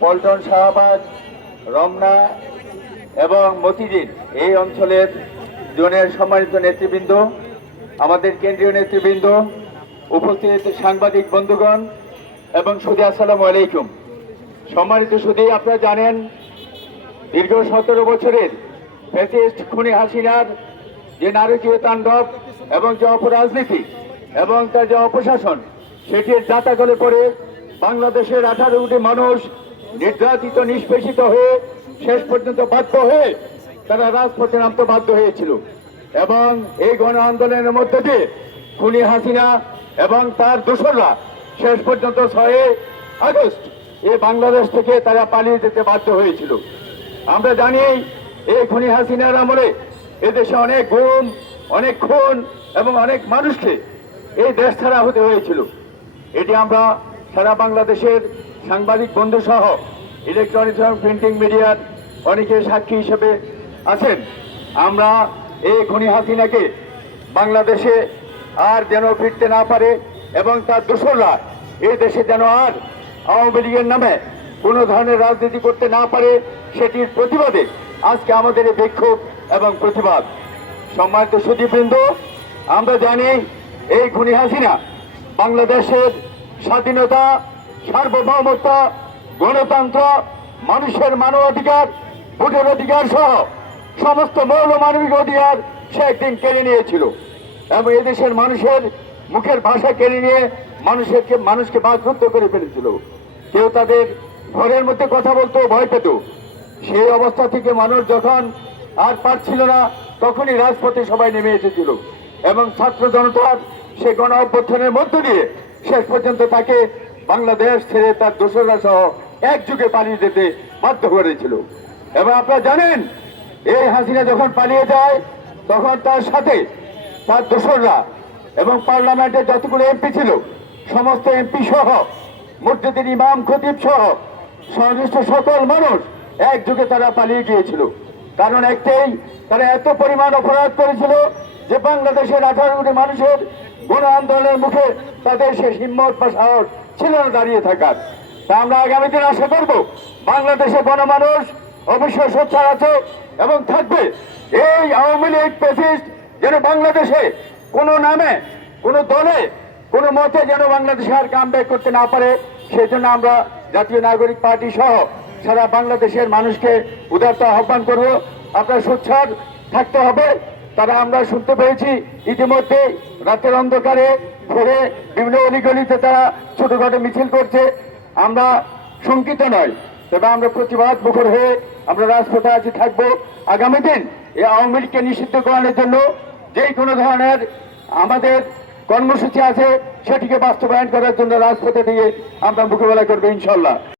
পল্টন, শাহবাগ, রমনা এবং মতিঝিল এই অঞ্চলের জোনের সম্মানিত নেতৃবৃন্দ, আমাদের কেন্দ্রীয় নেতৃবৃন্দ, উপস্থিত সাংবাদিক বন্ধুগণ এবং সুধী, আসসালামু আলাইকুম। সম্মানিত সুধী, আপনারা জানেন দীর্ঘ 17 বছরের ফ্যাসিস্ট খুনি হাসিনার যে নারকীয় তাণ্ডব এবং যে অপরাজনীতি এবং তার যে অপশাসন, সেটির জাতাকলে পড়ে বাংলাদেশের 18 কোটি মানুষ নির্যাতিত, নিষ্পেষিত হয়ে শেষ পর্যন্ত বাধ্য হয়ে তারা রাজপথে নামতে বাধ্য হয়েছিল। এবং এই গণ আন্দোলনের মধ্যে দিয়ে খুনি হাসিনা এবং তার দোসররা শেষ পর্যন্ত 6 আগস্ট এই বাংলাদেশ থেকে তারা পালিয়ে যেতে বাধ্য হয়েছিল। আমরা জানি এই খুনি হাসিনার আমলে এদেশে অনেক গুম, অনেক খুন এবং অনেক মানুষকে এই দেশ ছাড়া হতে হয়েছিল। এটি আমরা সারা বাংলাদেশের সাংবাদিক বন্ধু সহ ইলেকট্রনিক্স এবং প্রিন্টিং মিডিয়ার অনেকে সাক্ষী হিসেবে আছেন। আমরা এই খুনি হাসিনাকে বাংলাদেশে আর যেন ফিরতে না পারে এবং তার দোসররা এই দেশে যেন আর আওয়ামী লীগের নামে কোনো ধরনের রাজনীতি করতে না পারে, সেটির প্রতিবাদে আজকে আমাদের এই বিক্ষোভ এবং প্রতিবাদ। সম্মানিত সুধীবৃন্দ, আমরা জানি এই খুনি হাসিনা বাংলাদেশের স্বাধীনতা, সার্বভৌমত্ব, গণতন্ত্র, মানুষের মানবাধিকার, ভোটের অধিকার সহ সমস্ত মৌল মানবিক অধিকার সে একদিন কেড়ে নিয়েছিল এবং এদেশের মানুষের মুখের ভাষা কেড়ে নিয়ে মানুষকে বাকরুদ্ধ করে ফেলেছিল। কেউ তাদের ঘরের মধ্যে কথা বলতে ভয় পেত। সেই অবস্থা থেকে মানুষ যখন আর পারছিল না, তখনই রাজপথে সবাই নেমে এসেছিল এবং ছাত্র জনতার সে গণ অভ্যুত্থানের মধ্য দিয়ে শেষ পর্যন্ত তাকে বাংলাদেশ ছেড়ে তার দোসররা সহ একযুগে পালিয়ে যেতে বাধ্য করেছিল। এবং আপনারা জানেন, এই হাসিনা যখন পালিয়ে যায় তখন তার সাথে তার দোসররা এবং পার্লামেন্টে যতগুলো এমপি ছিল সমস্ত এমপি সহ মসজিদের ইমাম, খতিব সহ সংশ্লিষ্ট সকল মানুষ একযুগে তারা পালিয়ে গিয়েছিল। কারণ একটাই, তারা এত পরিমাণ অপরাধ করেছিল যে বাংলাদেশের 18 কোটি মানুষের গণ আন্দোলনের মুখে তাদের সে হিম্মত বা সাহস ছিল না দাঁড়িয়ে থাকার। তা আমরা আগামী দিন আশা করব বাংলাদেশের গণমানুষ অবশ্যই সোচ্চার আছে এবং থাকবে। এই আওয়ামী লীগ ফ্যাসিস্ট যেন বাংলাদেশে কোনো নামে, কোনো দলে, কোনো মতে যেন বাংলাদেশে আর কামব্যাক করতে না পারে, সেজন্য আমরা জাতীয় নাগরিক পার্টি সহ সারা বাংলাদেশের মানুষকে উদারত আহ্বান করব, আপনারা সোচ্চার থাকতে হবে। তারা আমরা শুনতে পেয়েছি ইতিমধ্যে রাতের অন্ধকারে ঘুরে বিভিন্ন অলিগলিতে তারা ছোটখাটো মিছিল করছে। আমরা শঙ্কিত নয়, তবে আমরা প্রতিবাদ মুখর হয়ে আমরা রাজপথে আছি, থাকবো। আগামী দিন এই আওয়ামী লীগকে নিষিদ্ধকরণের জন্য যেই কোনো ধরনের আমাদের কর্মসূচি আছে সেটিকে বাস্তবায়ন করার জন্য রাজপথে দিয়ে আমরা মোকাবেলা করবো ইনশাল্লাহ।